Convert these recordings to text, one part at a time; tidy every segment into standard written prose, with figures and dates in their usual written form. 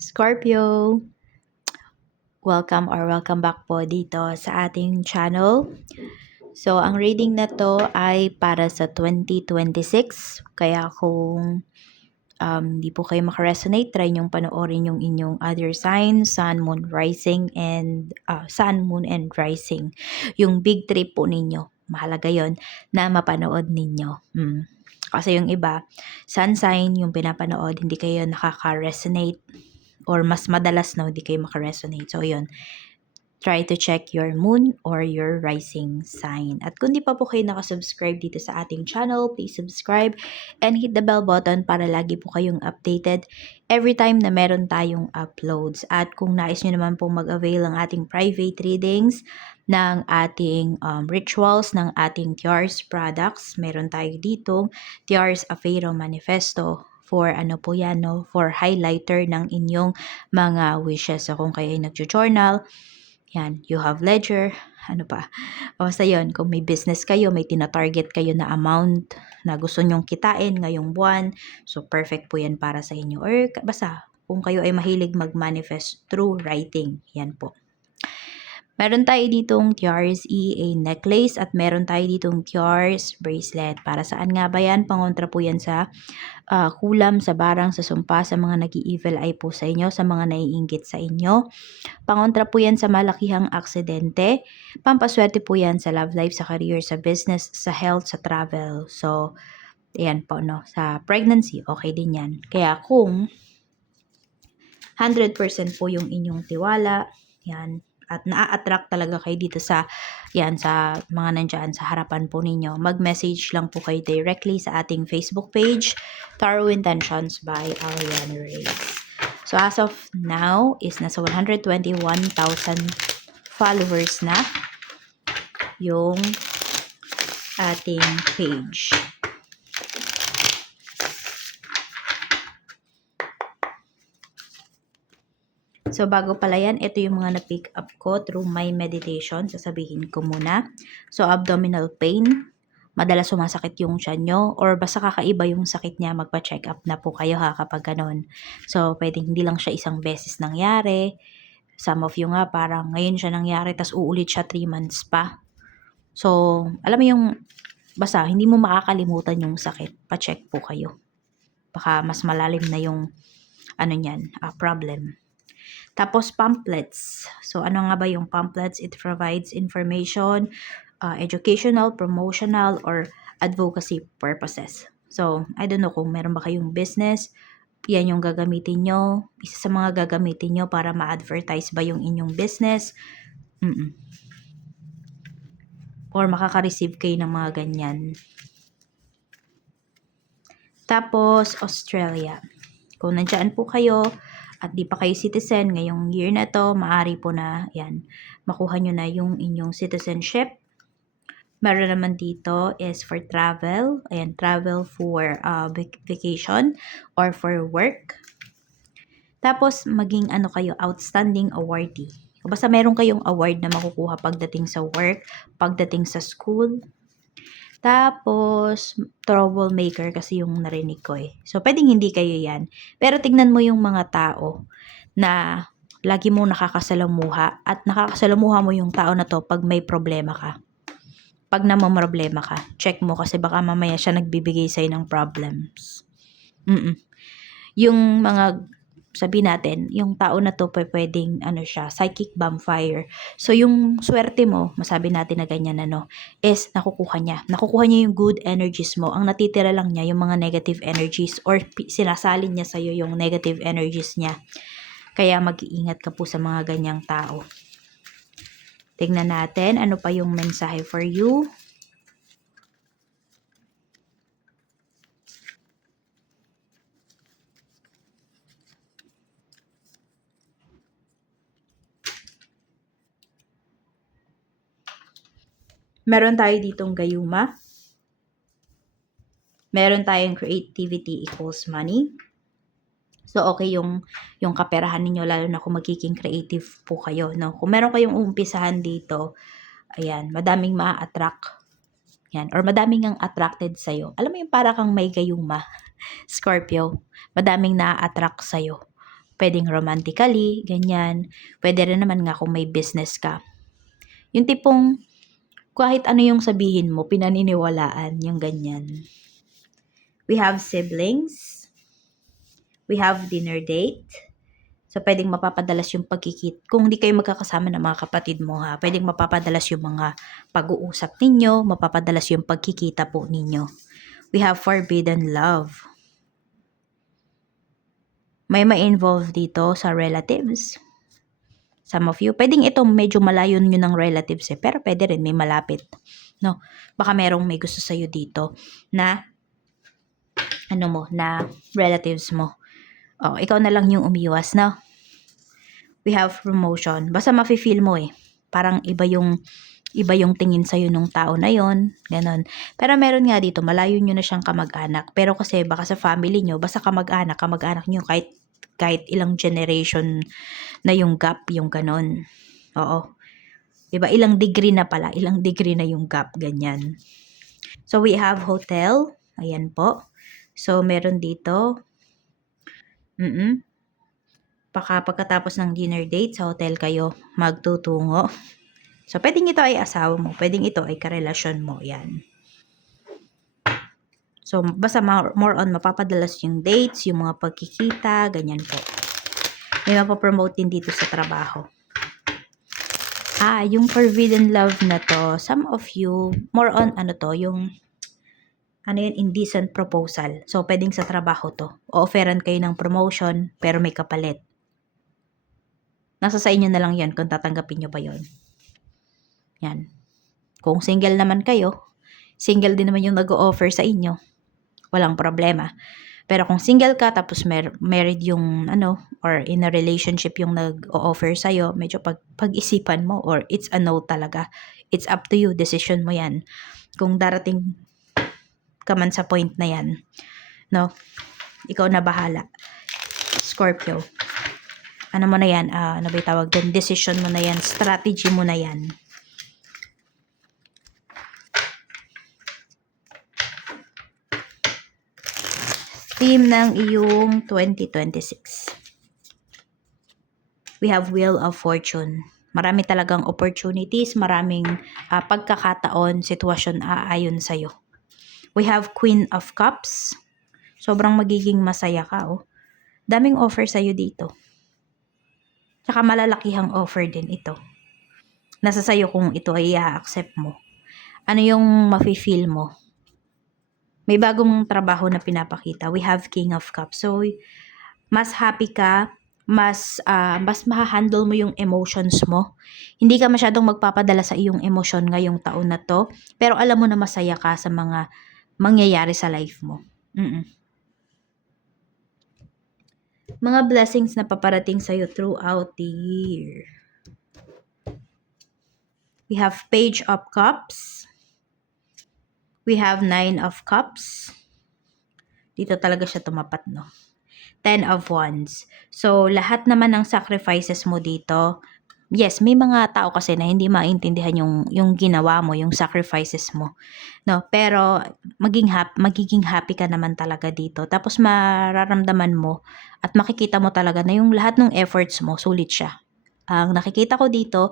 Scorpio, welcome back po dito sa ating channel. So, ang reading na to ay para sa 2026. Kaya kung di po kayo makaresonate, try nyong panoorin yung inyong other signs, Sun, Moon, Rising, and Sun, Moon, and Rising. Yung big trip po ninyo, mahalaga yon na mapanood ninyo. Kasi yung iba, sun sign yung pinapanood, hindi kayo nakaka-resonate or mas madalas na hindi kayo makaresonate. So, yun. Try to check your moon or your rising sign. At kung di pa po kayo nakasubscribe dito sa ating channel, please subscribe and hit the bell button para lagi po kayong updated every time na meron tayong uploads. At kung nais nyo naman pong mag-avail ng ating private readings, ng ating rituals, ng ating Tiars products, meron tayo dito, Tiars Afero Manifesto, for ano po yan, no? For highlighter ng inyong mga wishes. So, kung kayo ay nag-journal, yan, you have ledger, ano pa. Basta yun, kung may business kayo, may tina-target kayo na amount na gusto nyong kitain ngayong buwan, so perfect po yan para sa inyo. Or basta, kung kayo ay mahilig mag-manifest through writing, yan po. Meron tayo ditong Tiars EA necklace at meron tayo ditong Tiars bracelet. Para saan nga ba yan? Pangontra po yan sa kulam, sa barang, sa sumpa, sa mga nag-i-evil eye po sa inyo, sa mga naiinggit sa inyo. Pangontra po yan sa malakihang aksidente. Pampaswerte po yan sa love life, sa career, sa business, sa health, sa travel. So, ayan po, no? Sa pregnancy, okay din yan. Kaya kung 100% po yung inyong tiwala, yan, at na-attract talaga kayo dito sa, yan, sa mga nandyan sa harapan po ninyo, mag-message lang po kayo directly sa ating Facebook page, Tarot Intentions by Ariane Reyes. So, as of now, is nasa 121,000 followers na yung ating page. So, bago pala yan, ito yung mga na-pick up ko through my meditation. Sasabihin ko muna. So, abdominal pain. Madalas sumasakit yung tiyan nyo or basta kakaiba yung sakit niya, magpa-check up na po kayo ha kapag ganun. So, pwedeng hindi lang siya isang beses nangyari. Some of you nga parang ngayon siya nangyari tas uulit siya 3 months pa. So, alam mo yung basta hindi mo makakalimutan yung sakit. Pa-check po kayo. Baka mas malalim na yung ano niyan, problem. Tapos pamphlets. So ano nga ba yung pamphlets? It provides information, educational, promotional, or advocacy purposes. So I don't know kung meron ba kayong business, yan yung gagamitin nyo. Isa sa mga gagamitin nyo para ma-advertise ba yung inyong business. Or makaka-receive kayo ng mga ganyan. Tapos Australia. Kung nandyan po kayo, at di pa kayo citizen ngayong year na to, maaari po na yan, makuha nyo na yung inyong citizenship. Meron naman dito is for travel. Ayan, travel for vacation or for work. Tapos, maging ano kayo, outstanding awardee. Basta meron kayong award na makukuha pagdating sa work, pagdating sa school. Tapos, troublemaker kasi yung narinig ko eh. So, pwedeng hindi kayo yan. Pero tignan mo yung mga tao na lagi mo nakakasalamuha at nakakasalamuha mo yung tao na to pag may problema ka. Pag namamroblema ka, check mo kasi baka mamaya siya nagbibigay sa'yo ng problems. Yung mga sabihin natin, yung tao na to pwedeng ano siya, psychic vampire. So yung swerte mo, masabi natin na ganyan ano, is nakukuha niya. Nakukuha niya yung good energies mo. Ang natitira lang niya yung mga negative energies or sinasalin niya sa'yo yung negative energies niya. Kaya mag-iingat ka po sa mga ganyang tao. Tingnan natin ano pa yung mensahe for you. Meron tayo ditong gayuma. Meron tayong creativity equals money. So, okay yung kaperahan ninyo, lalo na kung magiging creative po kayo, no? Kung meron kayong umpisahan dito, ayan, madaming ma-attract. Yan, or madaming ang attracted sa'yo. Alam mo yung para kang may gayuma, Scorpio. Madaming na-attract sa'yo. Pwedeng romantically, ganyan. Pwede rin naman nga kung may business ka. Yung tipong kahit ano yung sabihin mo, pinaniniwalaan, yung ganyan. We have siblings. We have dinner date. So, pwedeng mapapadalas yung pagkikit. Kung hindi kayo magkakasama ng mga kapatid mo, ha, pwedeng mapapadalas yung mga pag-uusap ninyo, mapapadalas yung pagkikita po ninyo. We have forbidden love. May ma-involve dito sa relatives. Some of you, pwedeng itong medyo malayo nyo ng relatives pero pwede rin may malapit. No? Baka merong may gusto sa'yo dito na na relatives mo. Oh, ikaw na lang yung umiwas, no? We have promotion. Basta mafe-feel mo parang iba yung tingin sa'yo nung tao na yon, ganon. Pero meron nga dito, malayo nyo na siyang kamag-anak. Pero kasi baka sa family nyo, basta kamag-anak nyo kahit ilang generation na yung gap, yung ganon. Oo. Diba? Ilang degree na yung gap, ganyan. So, we have hotel. Ayan po. So, meron dito. Pagkatapos ng dinner date, sa hotel kayo magtutungo. So, pwedeng ito ay asawa mo. Pwedeng ito ay karelasyon mo. Yan. So, basta more on mapapadalas yung dates, yung mga pagkikita, ganyan po. May mapapromote din dito sa trabaho. Yung forbidden love na to, some of you, more on yung indecent proposal. So, pwedeng sa trabaho to. O-offeran kayo ng promotion, pero may kapalit. Nasa sa inyo na lang yan kung tatanggapin nyo ba yon. Yan. Kung single naman kayo, single din naman yung nag-o-offer sa inyo. Walang problema. Pero kung single ka, tapos married yung or in a relationship yung nag-o-offer sa'yo, medyo pag-isipan mo or it's a no talaga. It's up to you. Decision mo yan. Kung darating ka man sa point na yan, no? Ikaw na bahala. Scorpio. Ano mo na yan? Ano ba tawag doon? Decision mo na yan. Strategy mo na yan. Theme ng iyong 2026. We have Wheel of Fortune. Marami talagang opportunities, maraming pagkakataon, sitwasyon aayon sa'yo. We have Queen of Cups. Sobrang magiging masaya ka, oh. Daming offer sa'yo dito. Tsaka malalakihang offer din ito. Nasa sa'yo kung ito ay i-accept mo. Ano yung mafe-feel mo? May bagong trabaho na pinapakita. We have King of Cups. So, mas happy ka, mas mahahandle mo yung emotions mo. Hindi ka masyadong magpapadala sa iyong emosyon ngayong taon na to. Pero alam mo na masaya ka sa mga mangyayari sa life mo. Mga blessings na paparating sa'yo throughout the year. We have Page of Cups. We have 9 of Cups. Dito talaga siya tumapat, no? 10 of Wands. So, lahat naman ng sacrifices mo dito, yes, may mga tao kasi na hindi maintindihan yung ginawa mo, yung sacrifices mo. No? Pero, magiging happy ka naman talaga dito. Tapos, mararamdaman mo at makikita mo talaga na yung lahat ng efforts mo, sulit siya. Ang nakikita ko dito,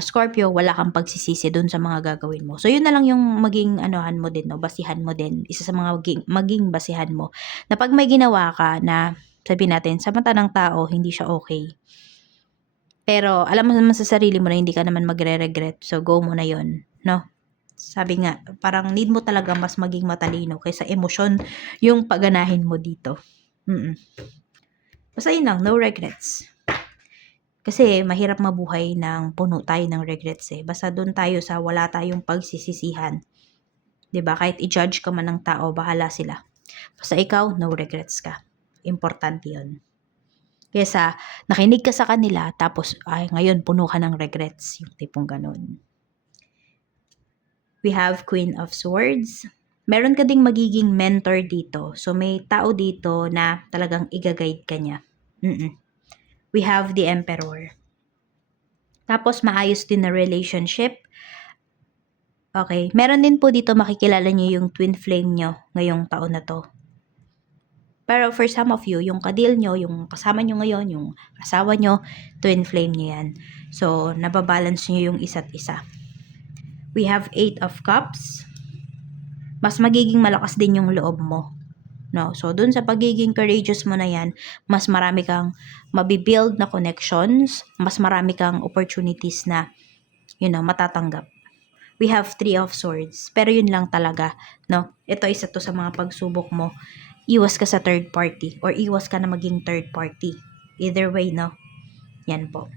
Scorpio, wala kang pagsisisi dun sa mga gagawin mo. So, yun na lang yung maging mo din, no? Basihan mo din. Isa sa mga maging basihan mo. Na pag may ginawa ka na, sabihin natin, sa mata ng tao, hindi siya okay. Pero, alam mo naman sa sarili mo na hindi ka naman magre-regret. So, go mo na yun, no? Sabi nga, parang need mo talaga mas maging matalino kaysa emosyon yung pagganahin mo dito. Basta yun lang, no regrets. Kasi mahirap mabuhay ng puno tayo ng regrets Basta doon tayo sa wala tayong pagsisisihan. 'Di ba? Kahit i-judge ka man ng tao, bahala sila. Basta ikaw, no regrets ka. Importante 'yon. Kesa nakinig ka sa kanila, tapos ngayon puno ka ng regrets. Yung tipong ganun. We have Queen of Swords. Meron ka ding magiging mentor dito. So may tao dito na talagang i-guide ka niya. We have the Emperor. Tapos, maayos din na relationship. Okay. Meron din po dito makikilala niyo yung twin flame niyo ngayong taon na to. Pero for some of you, yung kadil nyo, yung kasama nyo ngayon, yung asawa nyo, twin flame nyo yan. So, nababalance nyo yung isa't isa. We have 8 of Cups. Mas magiging malakas din yung loob mo. No? So, dun sa pagiging courageous mo na yan, mas marami kang mabibuild na connections, mas marami kang opportunities na, matatanggap. We have 3 of Swords. Pero yun lang talaga, no? Ito isa to sa mga pagsubok mo. Iwas ka sa third party or iwas ka na maging third party. Either way, no? Yan po.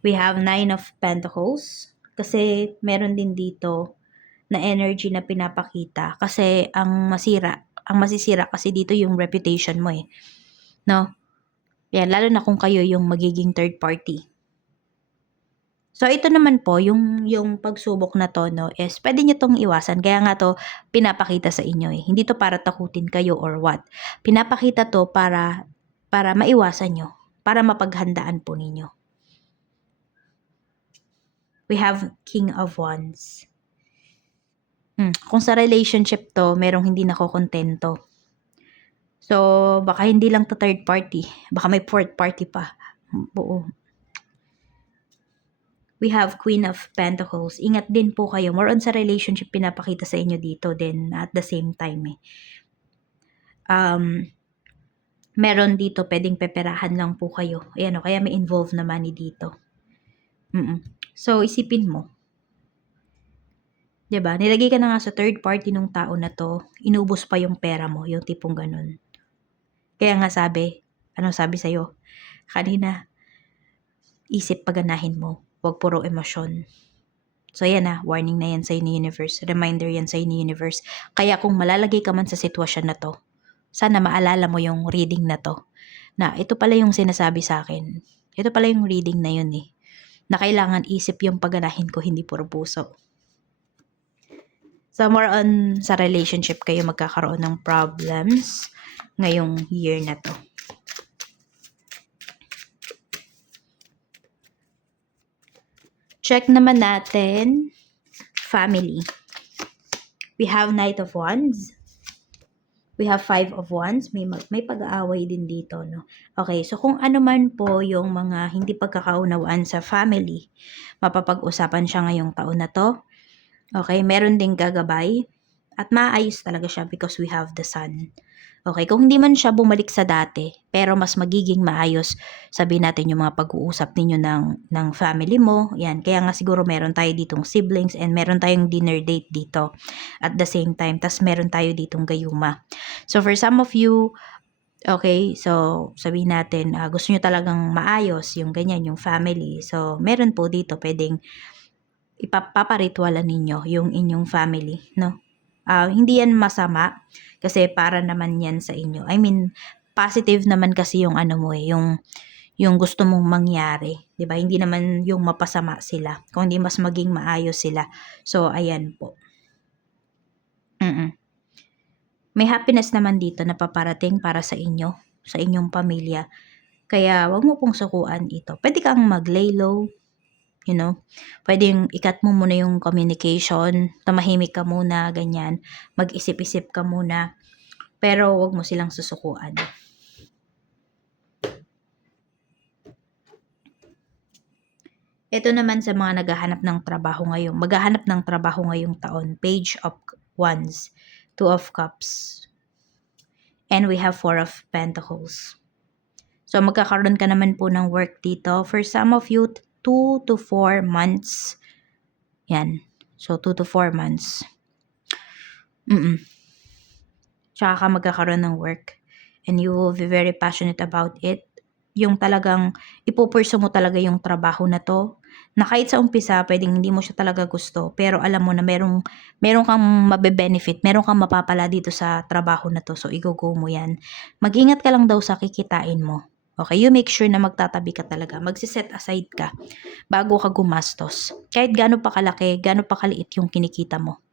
We have 9 of Pentacles. Kasi meron din dito na energy na pinapakita. Kasi ang masisira kasi dito yung reputation mo eh. No? Yan, lalo na kung kayo yung magiging third party. So, ito naman po, yung pagsubok na to, no, is pwede nyo tong iwasan. Kaya nga to, pinapakita sa inyo eh. Hindi to para takutin kayo or what. Pinapakita to para maiwasan nyo. Para mapaghandaan po ninyo. We have King of Wands. Kung sa relationship to, merong hindi nakokontento. So, baka hindi lang to third party. Baka may fourth party pa. Buo. We have Queen of Pentacles. Ingat din po kayo. More on sa relationship pinapakita sa inyo dito din at the same time eh. Meron dito pwedeng peperahan lang po kayo. Ayan o, kaya may involved na money dito. So, isipin mo. 'Di ba? Nilagay ka na nga sa third party nung tao na to, inubos pa yung pera mo, yung tipong ganun. Kaya nga ano sabi sa'yo? Kanina, isip paganahin mo. Huwag puro emosyon. So, yan warning na yan sa ni universe. Reminder yan sa ni universe. Kaya kung malalagay ka man sa sitwasyon na to, sana maalala mo yung reading na to. Na ito pala yung sinasabi sa akin. Ito pala yung reading na yun eh. Na kailangan isip yung paganahin ko, hindi puro puso. So, more on sa relationship kayo magkakaroon ng problems ngayong year na to. Check naman natin family. We have Knight of Wands. We have 5 of Wands. May pag-aaway din dito, no? Okay, so kung ano man po yung mga hindi pagkakaunawaan sa family, mapapag-usapan siya ngayong taon na to. Okay, meron ding gagabay. At maayos talaga siya because we have the Sun. Okay, kung hindi man siya bumalik sa dati, pero mas magiging maayos, sabihin natin yung mga pag-uusap ninyo ng family mo, yan, kaya nga siguro meron tayo ditong siblings and meron tayong dinner date dito at the same time, tas meron tayo ditong gayuma. So for some of you, okay, so sabihin natin, gusto nyo talagang maayos yung ganyan, yung family, so meron po dito pwedeng ipaparitwalan ninyo yung inyong family, no? Hindi yan masama kasi para naman yan sa inyo. I mean, positive naman kasi yung ano mo eh, yung gusto mong mangyari, 'di ba? Hindi naman yung mapasama sila, kundi mas maging maayos sila. So ayan po. May happiness naman dito na paparating para sa inyo, sa inyong pamilya. Kaya wag mo pong sukuan ito. Pwede kang mag-lay low, pwedeng ikat mo muna yung communication, tumahimik ka muna, ganyan, mag-isip-isip ka muna, pero wag mo silang susukuan. Ito naman sa mga maghahanap ng trabaho ngayong taon, Page of Wands, 2 of Cups, and we have 4 of Pentacles. So magkakaroon ka naman po ng work dito. For some of you, 2 to 4 months. Yan. So, 2 to 4 months. Tsaka ka magkakaroon ng work. And you will be very passionate about it. Yung talagang, ipupurso mo talaga yung trabaho na to. Na kahit sa umpisa, pwedeng hindi mo siya talaga gusto. Pero alam mo na meron kang mabe-benefit. Meron kang mapapala dito sa trabaho na to. So, i-go mo yan. Mag-ingat ka lang daw sa kikitain mo. Okay, you make sure na magtatabi ka talaga. Magsiset aside ka bago ka gumastos. Kahit gaano pa kalaki, gaano pa kaliit yung kinikita mo.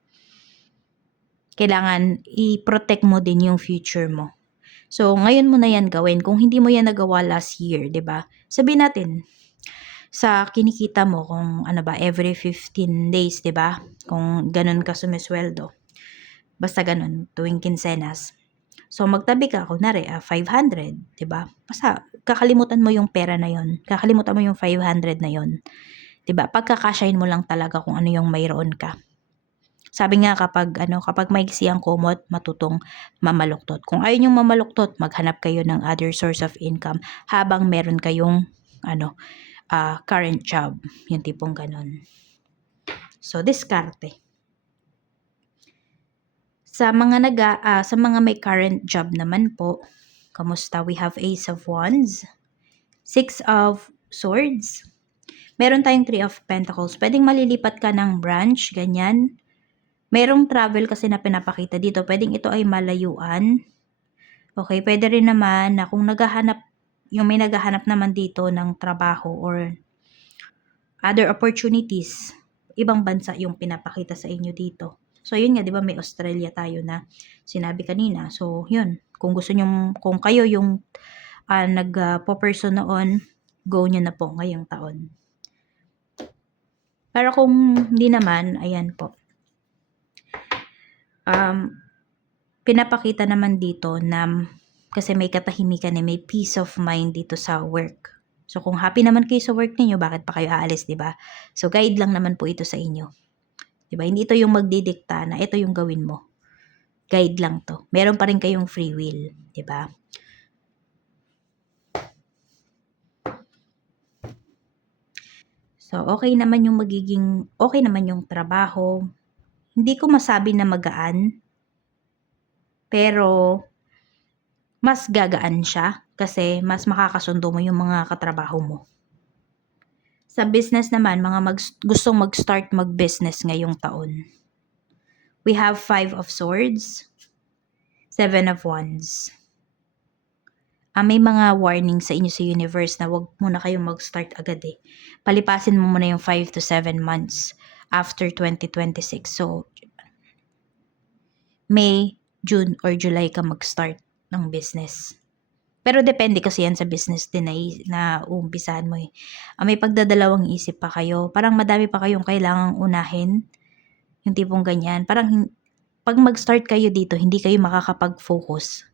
Kailangan i-protect mo din yung future mo. So, ngayon mo na yan gawin. Kung hindi mo yan nagawa last year, 'di ba? Sabihin natin, sa kinikita mo, kung every 15 days, 'di ba? Kung ganun ka sumisweldo. Basta ganun, tuwing kinsenas. So, magtabi ka, kunwari, 500, 'di ba? Basta kakalimutan mo yung pera na yon. Kakalimutan mo yung 500 na yon. 'Di ba? Pagkakasyahin mo lang talaga kung ano yung mayroon ka. Sabi nga kapag maiksi ang kumot, matutong mamaluktot. Kung ayaw niyong mamaluktot, maghanap kayo ng other source of income habang meron kayong current job, yung tipong ganun. So, diskarte. Sa mga may current job naman po, kamusta? We have Ace of Wands, Six of Swords. Meron tayong Three of Pentacles. Pwedeng malilipat ka ng branch, ganyan. Merong travel kasi na pinapakita dito. Pwedeng ito ay malayuan. Okay, pwede rin naman na kung may naghahanap naman dito ng trabaho or other opportunities, ibang bansa yung pinapakita sa inyo dito. So, yun nga, di ba, may Australia tayo na sinabi kanina. So, yun. Kung kayo yung nagpo-pursue noon, go nyo na po ngayong taon. Pero kung hindi naman, ayan po. Pinapakita naman dito na kasi may katahimikan may peace of mind dito sa work. So, kung happy naman kayo sa work niyo, bakit pa kayo aalis, di ba? So, guide lang naman po ito sa inyo. Diba? Hindi ito yung magdidikta na ito yung gawin mo. Guide lang to. Meron pa rin kayong free will. Diba? So, okay naman yung trabaho. Hindi ko masabi na magaan. Pero, mas gagaan siya. Kasi, mas makakasundo mo yung mga katrabaho mo. Sa business naman, gustong mag-start mag-business ngayong taon. We have Five of Swords, Seven of Wands. May mga warning sa inyo sa universe na wag muna kayong mag-start agad eh. Palipasin mo muna yung 5 to 7 months after 2026. So, May, June, or July ka mag-start ng business. Pero depende kasi yan sa business din na uumpisahan mo eh. May pagdadalawang isip pa kayo. Parang madami pa kayong kailangang unahin. Yung tipong ganyan. Parang pag mag-start kayo dito, hindi kayo makakapag-focus.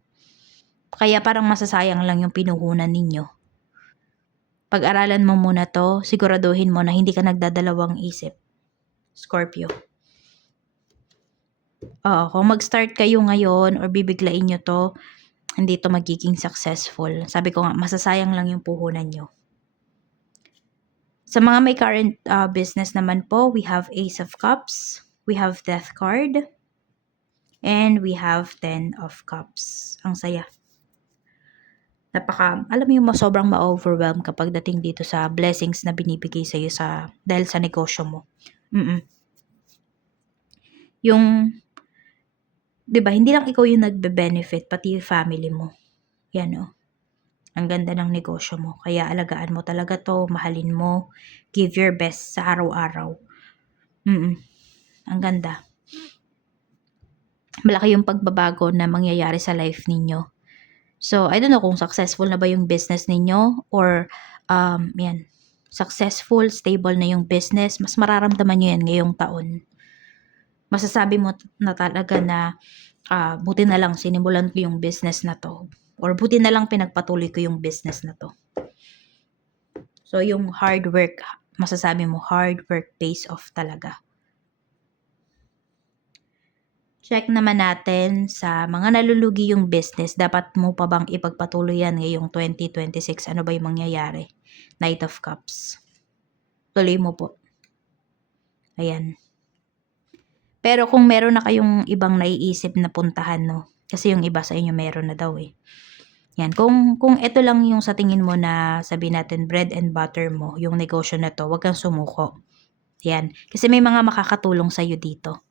Kaya parang masasayang lang yung pinuhunan ninyo. Pag-aralan mo muna to, siguraduhin mo na hindi ka nagdadalawang isip. Scorpio. Kung mag-start kayo ngayon or bibiglain nyo to, hindi to magiging successful. Sabi ko nga, masasayang lang yung puhunan nyo. Sa mga may current business naman po, we have Ace of Cups, we have Death card, and we have Ten of Cups. Ang saya. Alam mo yung sobrang ma-overwhelm kapag dating dito sa blessings na binibigay sa iyo dahil sa negosyo mo. Yung, 'di ba, hindi lang ikaw yung nagbe-benefit, pati yung family mo. Yan Ang ganda ng negosyo mo. Kaya alagaan mo talaga to, mahalin mo, give your best sa araw-araw. Ang ganda. Malaki yung pagbabago na mangyayari sa life ninyo. So, I don't know kung successful na ba yung business ninyo or successful, stable na yung business. Mas mararamdaman nyo yan ngayong taon. Masasabi mo na talaga na buti na lang sinimulan ko yung business na to. Or buti na lang pinagpatuloy ko yung business na to. So, yung hard work, masasabi mo hard work pays off talaga. Check naman natin sa mga nalulugi yung business. Dapat mo pa bang ipagpatuloy yan ngayong 2026? Ano ba yung mangyayari? Knight of Cups. Tuloy mo po. Ayan. Pero kung meron na kayong ibang naiisip na puntahan, no? Kasi yung iba sa inyo meron na daw eh. Yan. Kung ito lang yung sa tingin mo na sabihin natin bread and butter mo, yung negosyo na to, wag kang sumuko. Yan. Kasi may mga makakatulong sa'yo dito.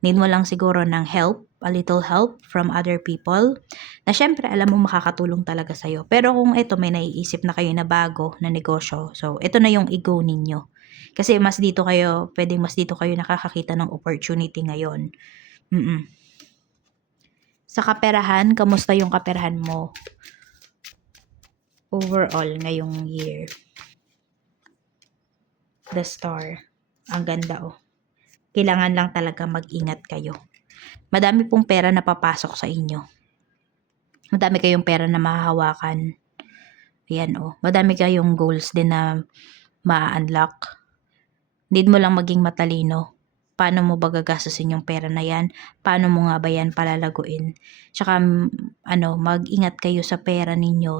Need mo lang siguro ng help, a little help from other people, na syempre alam mo makakatulong talaga sa'yo. Pero kung ito may naiisip na kayo na bago na negosyo, so ito na yung i-go ninyo. Kasi mas dito kayo nakakakita ng opportunity ngayon. Sa kaperahan, kamusta yung kaperahan mo? Overall ngayong year. The Star. Ang ganda Kailangan lang talaga mag-ingat kayo. Madami pong pera na papasok sa inyo. Madami kayong pera na mahahawakan. Ayan madami kayong goals din na ma-unlock. Need mo lang maging matalino. Paano mo ba gagastusin yung pera na yan? Paano mo nga ba yan palalaguin? Tsaka mag-ingat kayo sa pera ninyo.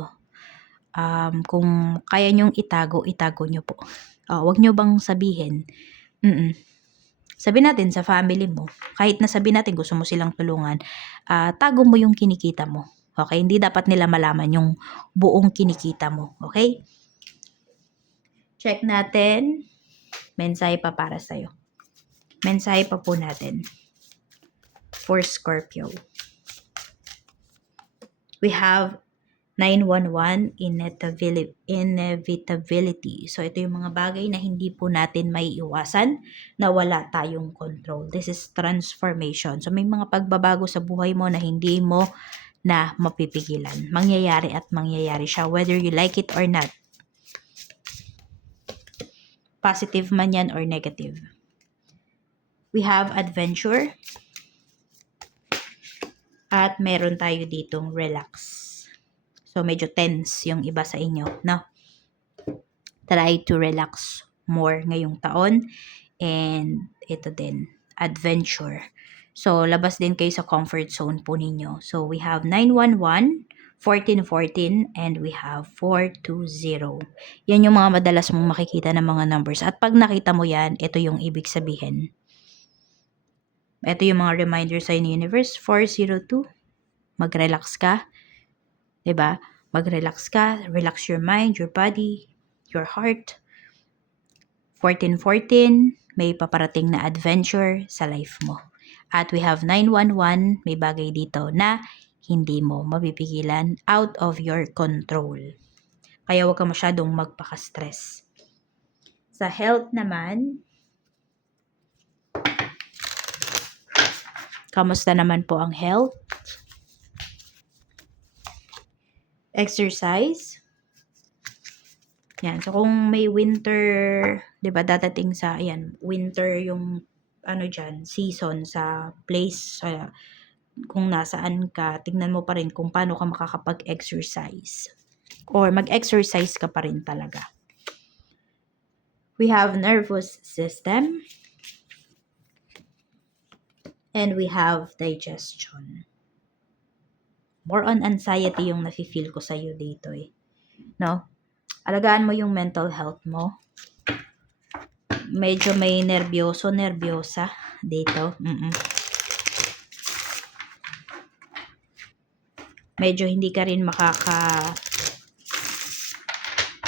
Kung kaya nyong itago, itago nyo po. Wag nyo bang sabihin? Sabi natin sa family mo, kahit na sabi natin gusto mo silang tulungan, tago mo yung kinikita mo. Okay? Hindi dapat nila malaman yung buong kinikita mo. Okay? Check natin. Mensahe pa para sa'yo. Mensahe pa po natin. For Scorpio. We have 911, inevitability. So, ito yung mga bagay na hindi po natin may iwasan na wala tayong control. This is transformation. So, may mga pagbabago sa buhay mo na hindi mo na mapipigilan. Mangyayari at mangyayari siya whether you like it or not. Positive man yan or negative. We have adventure. At meron tayo ditong relax. So, medyo tense yung iba sa inyo, no? Try to relax more ngayong taon. And ito din, adventure. So, labas din kayo sa comfort zone po ninyo. So, we have 911, 1414, and we have 420. Yan yung mga madalas mong makikita ng mga numbers. At pag nakita mo yan, ito yung ibig sabihin. Ito yung mga reminders sa universe. 402, mag-relax ka. Diba? Mag-relax ka, relax your mind, your body, your heart. 1414, may paparating na adventure sa life mo. At we have 911, may bagay dito na hindi mo mapipigilan, out of your control. Kaya huwag ka masyadong magpaka-stress. Sa health naman, kamusta naman po ang health? Exercise. Yan. So, kung may winter, di ba, dadating sa, ayan, winter yung, dyan, season sa place, kung nasaan ka, tingnan mo pa rin kung paano ka makakapag-exercise. Or mag-exercise ka pa rin talaga. We have nervous system. And we have digestion. More on anxiety yung nafe-feel ko sa'yo dito No? Alagaan mo yung mental health mo. Medyo may nervyosa dito. Medyo hindi ka rin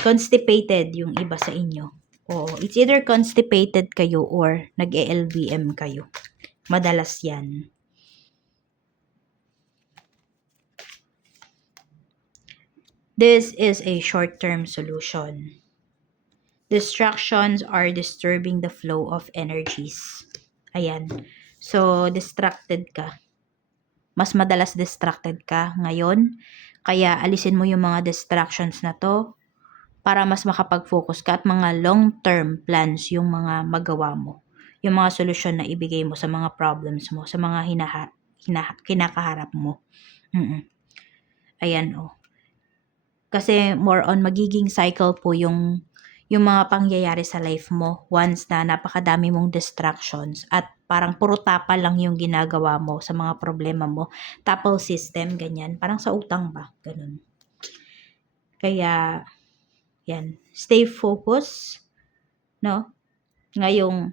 constipated yung iba sa inyo. It's either constipated kayo or nag-LBM kayo. Madalas yan. This is a short-term solution. Distractions are disturbing the flow of energies. Ayan. So, distracted ka. Mas madalas distracted ka ngayon. Kaya, alisin mo yung mga distractions na to para mas makapag-focus ka at mga long-term plans yung mga magawa mo. Yung mga solusyon na ibigay mo sa mga problems mo, sa mga kinakaharap mo. Ayan Kasi more on magiging cycle po yung mga pangyayari sa life mo once na napakadami mong distractions at parang puro tapa lang yung ginagawa mo sa mga problema mo. Tapal system, ganyan. Parang sa utang ba? Ganun. Kaya, yan. Stay focused, no? Ngayong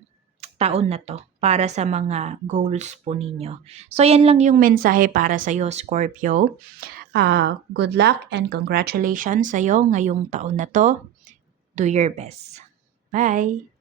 taon na to para sa mga goals po ninyo. So, yan lang yung mensahe para sa'yo, Scorpio. Good luck and congratulations sa'yo ngayong taon na to. Do your best. Bye!